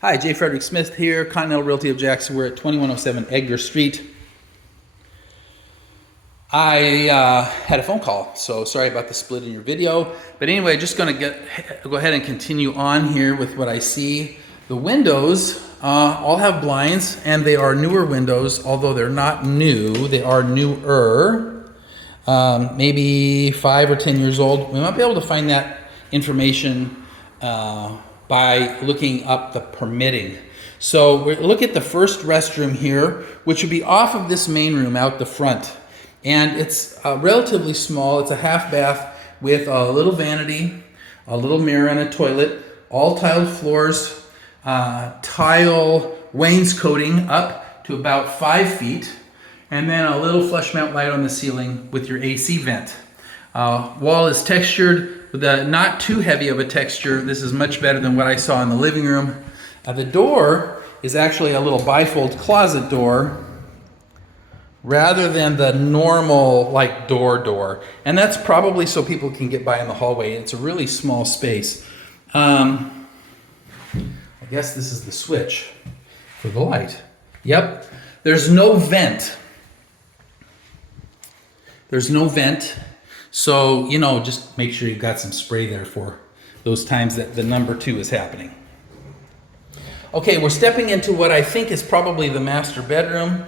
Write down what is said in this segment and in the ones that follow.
Hi, J. Frederick Smith here, Continental Realty of Jackson. We're at 2107 Egner Street. I had a phone call, so sorry about the split in your video. But anyway, just going to go ahead and continue on here with what I see. The windows all have blinds, and they are newer windows, although they're not new. They are newer, maybe 5 or 10 years old. We might be able to find that information by looking up the permitting. So we look at the first restroom here, which would be off of this main room out the front. And it's relatively small. It's a half bath with a little vanity, a little mirror, and a toilet. All tiled floors, tile wainscoting up to about 5 feet, and then a little flush mount light on the ceiling with your AC vent. Wall is textured with not too heavy of a texture. This is much better than what I saw in the living room. The door is actually a little bifold closet door rather than the normal like door. And that's probably so people can get by in the hallway. It's a really small space. I guess this is the switch for the light. Yep, there's no vent. There's no vent. So, you know, just make sure you've got some spray there for those times that the number 2 is happening. Okay, we're stepping into what I think is probably the master bedroom.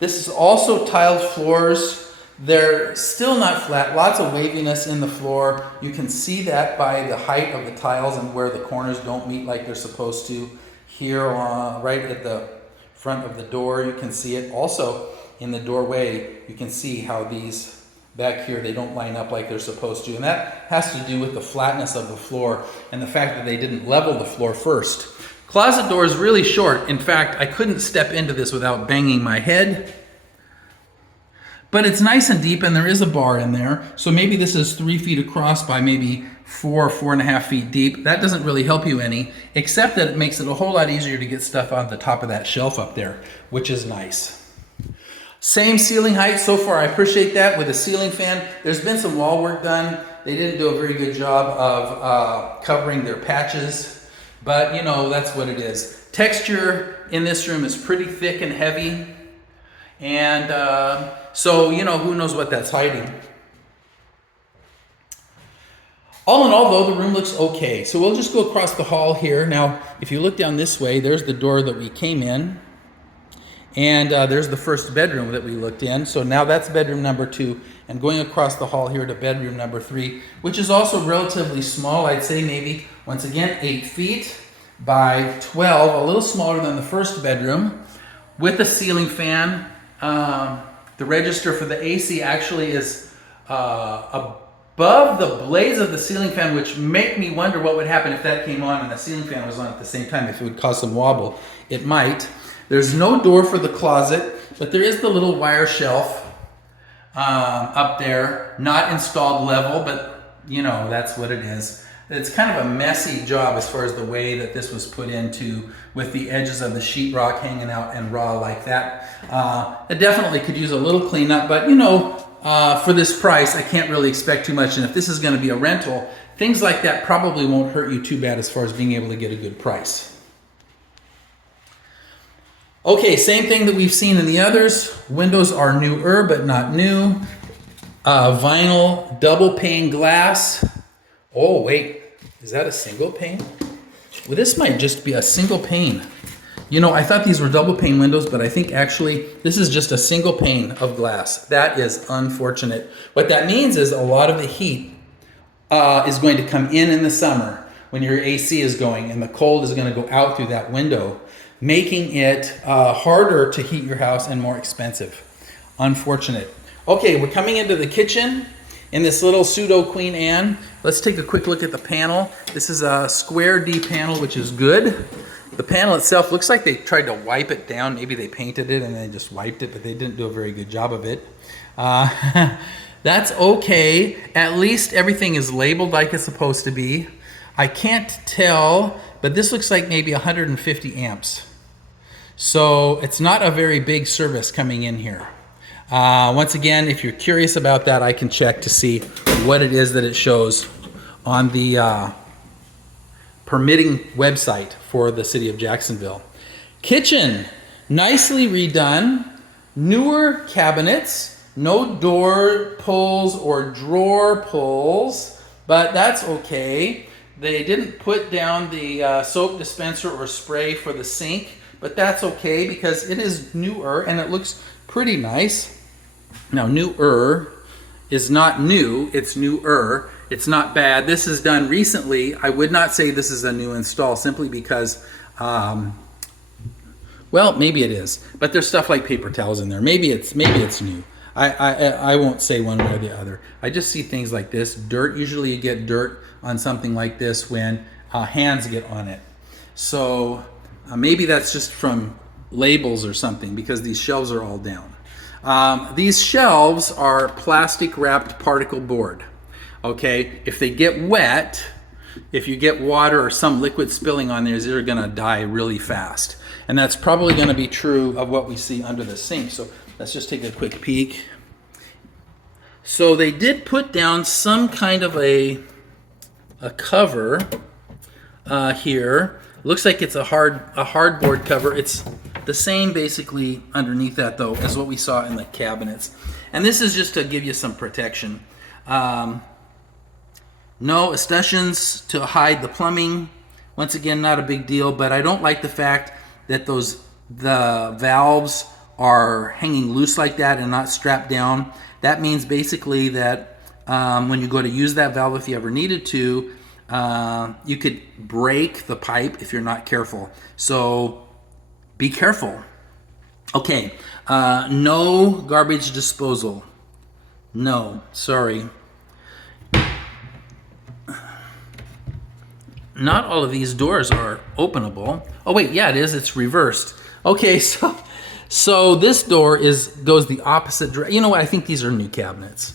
This is also tiled floors. They're still not flat, lots of waviness in the floor. You can see that by the height of the tiles and where the corners don't meet like they're supposed to. Here, right at the front of the door, you can see it. Also, in the doorway, you can see how these back here, they don't line up like they're supposed to. And that has to do with the flatness of the floor and the fact that they didn't level the floor first. Closet door is really short. In fact, I couldn't step into this without banging my head. But it's nice and deep, and there is a bar in there. So maybe this is 3 feet across by maybe 4.5 feet deep. That doesn't really help you any, except that it makes it a whole lot easier to get stuff on the top of that shelf up there, which is nice. Same ceiling height so far. I appreciate that with a ceiling fan. There's been some wall work done. They didn't do a very good job of covering their patches, but you know, that's what it is. Texture in this room is pretty thick and heavy, and so you know, who knows what that's hiding. All in all, though, the room looks okay. So we'll just go across the hall here. Now, if you look down this way, there's the door that we came in. And there's the first bedroom that we looked in. So now that's bedroom number 2. And going across the hall here to bedroom number 3, which is also relatively small. I'd say maybe, once again, 8 feet by 12, a little smaller than the first bedroom, with a ceiling fan. The register for the AC actually is above the blades of the ceiling fan, which make me wonder what would happen if that came on and the ceiling fan was on at the same time, if it would cause some wobble. It might. There's no door for the closet, but there is the little wire shelf up there, not installed level, but you know, that's what it is. It's kind of a messy job as far as the way that this was put into, with the edges of the sheetrock hanging out and raw like that. It definitely could use a little cleanup, but you know, for this price, I can't really expect too much. And if this is going to be a rental, things like that probably won't hurt you too bad as far as being able to get a good price. Okay, same thing that we've seen in the others. Windows are newer, but not new. Vinyl double pane glass. Oh, wait, is that a single pane? Well, this might just be a single pane. You know, I thought these were double pane windows, but I think actually this is just a single pane of glass. That is unfortunate. What that means is a lot of the heat is going to come in the summer when your AC is going, and the cold is going to go out through that window, making it harder to heat your house and more expensive. Unfortunate. Okay, we're coming into the kitchen in this little pseudo Queen Anne. Let's take a quick look at the panel. This is a square D panel, which is good. The panel itself looks like they tried to wipe it down. Maybe they painted it and they just wiped it, but they didn't do a very good job of it. That's okay. At least everything is labeled like it's supposed to be. I can't tell, but this looks like maybe 150 amps. So it's not a very big service coming in here. Once again, if you're curious about that, I can check to see what it is that it shows on the permitting website for the city of Jacksonville. Kitchen, nicely redone, newer cabinets, no door pulls or drawer pulls, but that's okay. They didn't put down the soap dispenser or spray for the sink, but that's okay because it is newer and it looks pretty nice. Now, newer is not new, it's newer. It's not bad. This is done recently. I would not say this is a new install simply because, well, maybe it is. But there's stuff like paper towels in there. Maybe it's new. I won't say one way or the other. I just see things like this. Dirt, usually you get dirt on something like this when hands get on it. So maybe that's just from labels or something because these shelves are all down. These shelves are plastic wrapped particle board. Okay, if they get wet, if you get water or some liquid spilling on there, they're gonna die really fast. And that's probably gonna be true of what we see under the sink. So let's just take a quick peek. So they did put down some kind of a cover here. Looks like it's a hardboard cover. It's the same basically underneath that though as what we saw in the cabinets. And this is just to give you some protection. No escutcheons to hide the plumbing. Once again, not a big deal, but I don't like the fact that the valves are hanging loose like that and not strapped down. That means basically that when you go to use that valve, if you ever needed to, you could break the pipe if you're not careful. So be careful. Okay, no garbage disposal. No, sorry. Not all of these doors are openable. Oh wait, yeah, it is. It's reversed. Okay, so this door goes the opposite direction. You know what? I think these are new cabinets.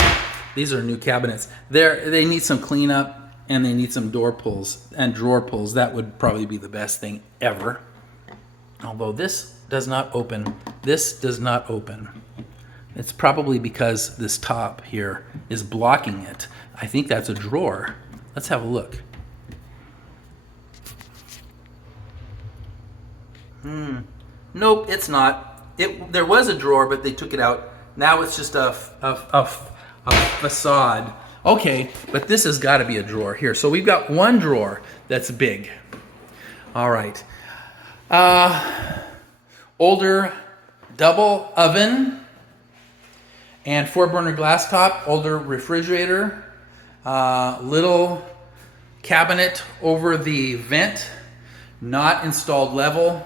These are new cabinets. They need some cleanup and they need some door pulls and drawer pulls. That would probably be the best thing ever. Although this does not open. This does not open. It's probably because this top here is blocking it. I think that's a drawer. Let's have a look. Nope, it's not. There was a drawer, but they took it out. Now it's just a facade. Okay, but this has got to be a drawer here. So we've got one drawer that's big. All right. Older double oven and 4-burner glass top. Older refrigerator. Little cabinet over the vent. Not installed level.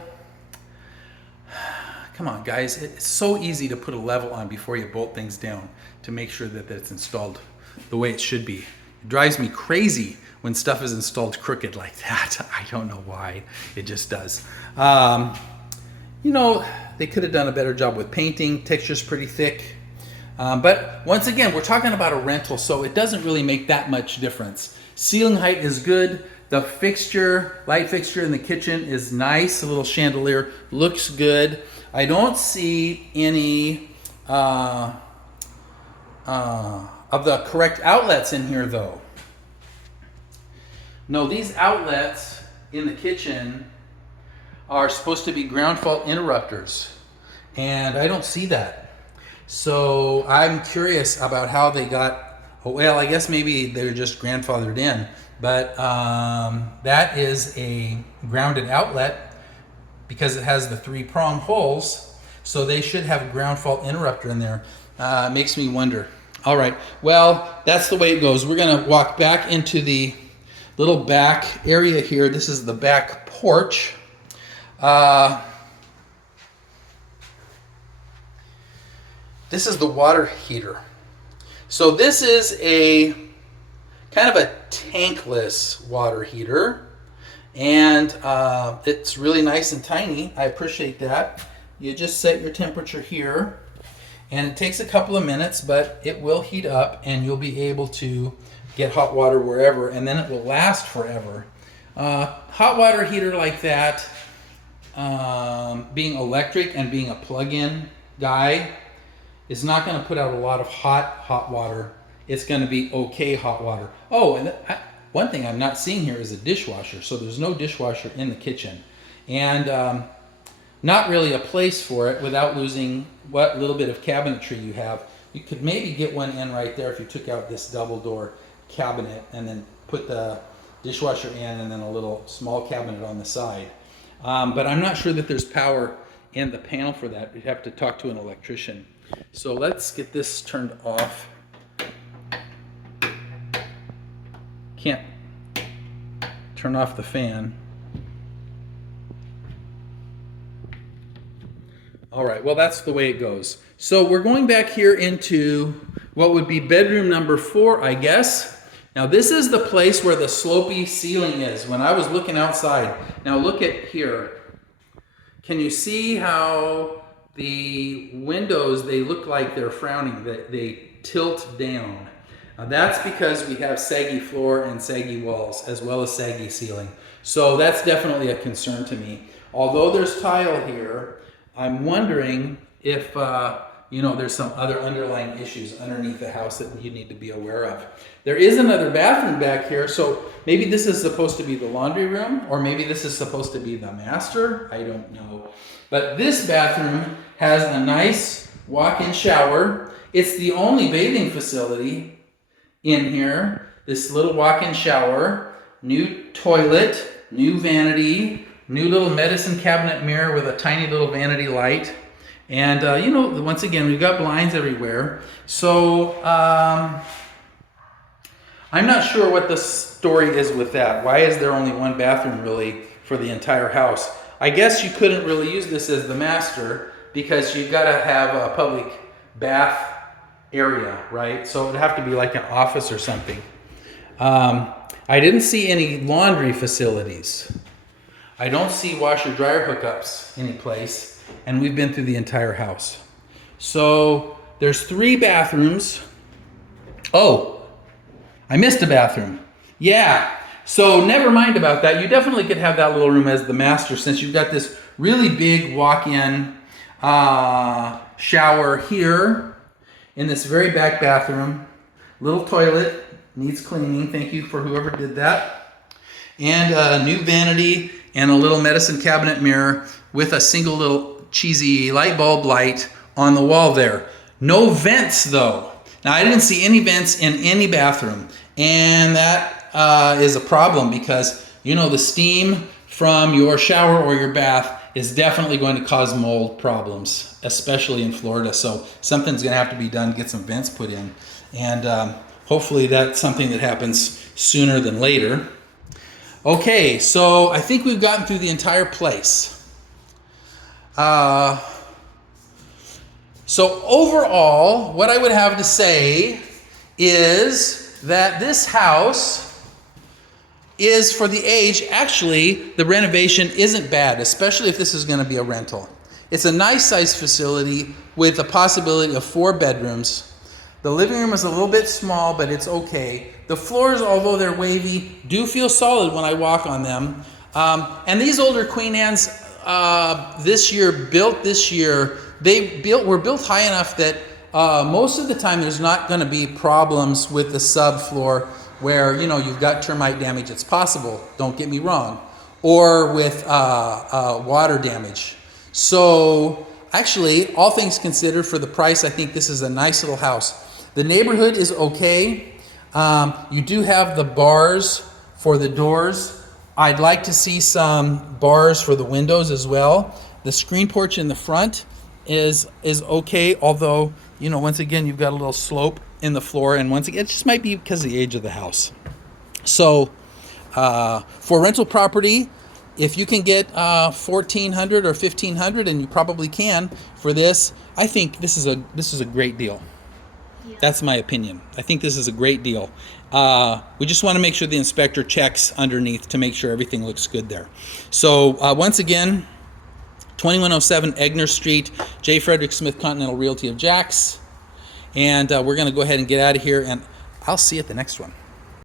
Come on, guys. It's so easy to put a level on before you bolt things down to make sure that it's installed the way it should be. It drives me crazy when stuff is installed crooked like that. I don't know why. It just does. You know, they could have done a better job with painting. Texture's pretty thick. But once again, we're talking about a rental, so it doesn't really make that much difference. Ceiling height is good. The light fixture in the kitchen is nice. A little chandelier looks good. I don't see any of the correct outlets in here though. No, these outlets in the kitchen are supposed to be ground fault interrupters, and I don't see that. So I'm curious about how they got, well, I guess maybe they're just grandfathered in, but that is a grounded outlet because it has the 3-prong holes, so they should have a ground fault interrupter in there. Makes me wonder. All right, well, that's the way it goes. We're gonna walk back into the little back area here. This is the back porch. This is the water heater. So this is a kind of a tankless water heater, and it's really nice and tiny. I appreciate that. You just set your temperature here, and it takes a couple of minutes, but it will heat up and you'll be able to get hot water wherever, and then it will last forever. Hot water heater like that, being electric and being a plug-in guy, is not going to put out a lot of hot water. It's going to be okay hot water. Oh, and one thing I'm not seeing here is a dishwasher. So there's no dishwasher in the kitchen. And not really a place for it without losing what little bit of cabinetry you have. You could maybe get one in right there if you took out this double door cabinet and then put the dishwasher in and then a little small cabinet on the side. But I'm not sure that there's power in the panel for that. You'd have to talk to an electrician. So let's get this turned off. Can't turn off the fan. All right, well, that's the way it goes. So we're going back here into what would be bedroom number 4, I guess. Now this is the place where the slopey ceiling is. When I was looking outside, now look at here. Can you see how the windows, they look like they're frowning, that they tilt down? Now that's because we have saggy floor and saggy walls as well as saggy ceiling. So that's definitely a concern to me. Although there's tile here, I'm wondering if there's some other underlying issues underneath the house that you need to be aware of. There is another bathroom back here, so maybe this is supposed to be the laundry room, or maybe this is supposed to be the master. I don't know. But this bathroom has a nice walk-in shower. It's the only bathing facility in here. This little walk-in shower, new toilet, new vanity, new little medicine cabinet mirror with a tiny little vanity light. And, once again, we've got blinds everywhere. So, I'm not sure what the story is with that. Why is there only one bathroom, really, for the entire house? I guess you couldn't really use this as the master because you've got to have a public bath area, right? So it would have to be like an office or something. I didn't see any laundry facilities. I don't see washer-dryer hookups anyplace, and we've been through the entire house. So there's 3 bathrooms. Oh, I missed a bathroom. Yeah, so never mind about that. You definitely could have that little room as the master since you've got this really big walk-in shower here in this very back bathroom. Little toilet, needs cleaning. Thank you for whoever did that. And a new vanity and a little medicine cabinet mirror with a single little cheesy light bulb light on the wall there. No vents though. Now I didn't see any vents in any bathroom, and that is a problem because the steam from your shower or your bath is definitely going to cause mold problems, especially in Florida. So something's going to have to be done to get some vents put in, and hopefully that's something that happens sooner than later. Okay, so I think we've gotten through the entire place. So overall, what I would have to say is that this house is, for the age, actually, the renovation isn't bad, especially if this is going to be a rental. It's a nice size facility with a possibility of 4 bedrooms. The living room is a little bit small, but it's okay. The floors, although they're wavy, do feel solid when I walk on them. And these older Queen Anne's built this year, were built high enough that most of the time there's not going to be problems with the subfloor where you've got termite damage. It's possible, don't get me wrong, or with water damage. So actually, all things considered, for the price, I think this is a nice little house. The neighborhood is okay. You do have the bars for the doors. I'd like to see some bars for the windows as well. The screen porch in the front is okay, although, once again, you've got a little slope in the floor, and once again, it just might be because of the age of the house. So, for rental property, if you can get $1,400 or $1,500, and you probably can for this, I think this is a great deal. Yeah. That's my opinion. I think this is a great deal. We just want to make sure the inspector checks underneath to make sure everything looks good there. So once again, 2107 Egner Street, J. Frederick Smith Continental Realty of Jax. And we're going to go ahead and get out of here, and I'll see you at the next one.